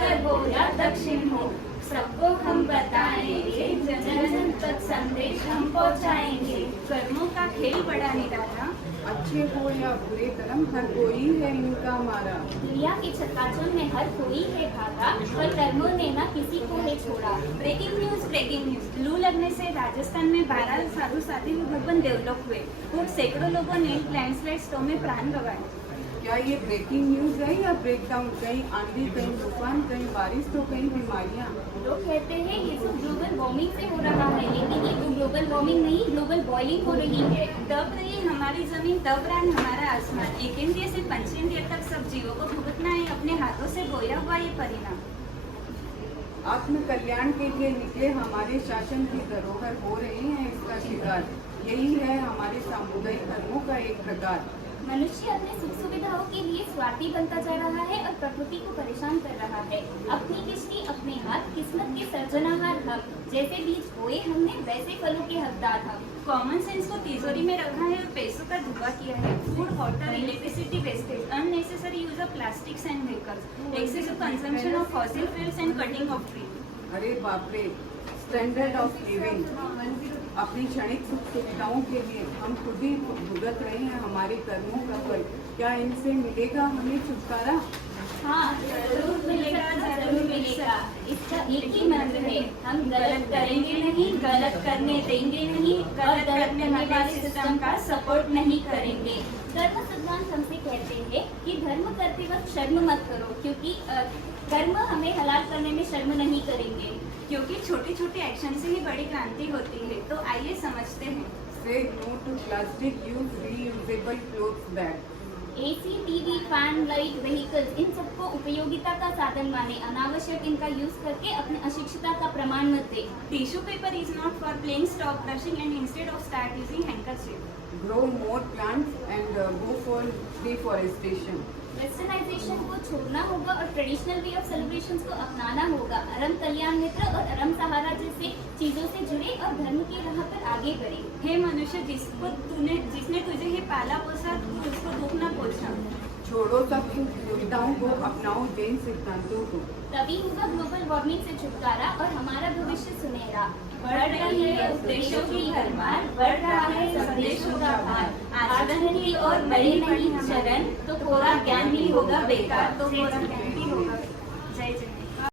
उत्तर हो या दक्षिण हो, सबको हम बताएंगे, जन जन तक संदेश हम पहुंचाएंगे। कर्मों का खेल बड़ा निराला, अच्छे हो या बुरे कर्म हर कोई है इनका मारा। दुनिया की चकाचौंध में हर कोई है भागा, पर कर्मों ने ना किसी को है छोड़ा। ब्रेकिंग न्यूज, लू लगने से राजस्थान में 12 साधु साथी भवन डेवलप हुए और सैकड़ों लोगों ने लैंडस्लाइड स्टॉर्म में प्राण गंवाए। क्या ये ब्रेकिंग न्यूज है या ब्रेकडाउन? कहीं आंधी, कहीं तूफान, कहीं बारिश तो कहीं बीमारियाँ। लोग कहते हैं ये सब ग्लोबल वार्मिंग से हो रहा है, लेकिन ये ग्लोबल वार्मिंग नहीं, ग्लोबल बॉइलिंग हो रही है। तब रही हमारी जमीन, तब रहा हमारा आसमान। एक इंद्रिय से पंचेंद्रिय तक सब जीवों को भुगतना है अपने हाथों से बोया हुआ ये परिणाम। आत्म कल्याण के लिए निकले हमारे शासन की धरोहर हो रहे हैं इसका शिकार। यही है हमारे सामुदायिक धर्मों का एक प्रकार। मनुष्य अपने सुख सुविधाओं के लिए स्वार्थी बनता जा रहा है और प्रकृति को परेशान कर रहा है। अपनी किश्ती अपने हाथ, किस्मत के सर्जनहार हम। जैसे बीज बोए हमने, वैसे फलों के हकदार हम। कॉमन सेंस को तिजोरी में रखा है और पैसों का धुआं किया है। Food, water, electricity wastage, unnecessary use of plastics and vehicles, excessive consumption of fossil fuels and cutting of tree. अरे बाप रे, स्टैंडर्ड ऑफ लिविंग। अपनी क्षणिक सुख सुविधाओं के लिए हम खुद ही भुगत रहे हैं हमारे कर्मों का फल। क्या इनसे मिलेगा हमें छुटकारा? हाँ, जरूर मिलेगा, जरूर मिलेगा। इसका एक ही मंत्र है, हम गलत करेंगे नहीं, गलत करने देंगे नहीं, गलत करने वाले सिस्टम का सपोर्ट नहीं करेंगे। धर्म सिद्धांत हमसे कहते हैं कि धर्म करते वक्त शर्म मत करो, क्योंकि कर्म हमें हलाल करने में शर्म नहीं करेंगे, क्योंकि छोटी छोटी एक्शन से ही बड़ी क्रांति होती है। तो आइए समझते हैं। Say no to plastic, use reusable cloth bag. AC, TV, fan, light, vehicles, इन सबको उपयोगिता का साधन माने, अनावश्यक इनका यूज करके अपने अशिक्षिता का प्रमाण मत दे। Tissue paper is not for playing, stop brushing and instead of start using handkerchief. Grow more plants and go for deforestation. Westernisation को छोड़ना होगा और ट्रेडिशनल वे ऑफ सेलिब्रेशंस को अपनाना होगा। अरम कल्याण मित्र और अरम सहारा जैसे चीजों से जुड़े और धर्म की राह पर आगे बढ़े। हे मनुष्य, जिसने तुझे ये पाला पोसा, तू उसको दुख न पहुंचा। छोड़ो सब सुख सुविधाओं को, अपनाओ जैन सिद्धांतों को। तभी होगा ग्लोबल वार्मिंग से छुटकारा और हमारा भविष्य सुनहरा। बढ़ रही है उपदेशों की भरमार, बढ़ रहा है संदेशों का भार। आचरण की ओर बढ़े नहीं हम शरण, तो कोरा ज्ञान ही होगा बेकार।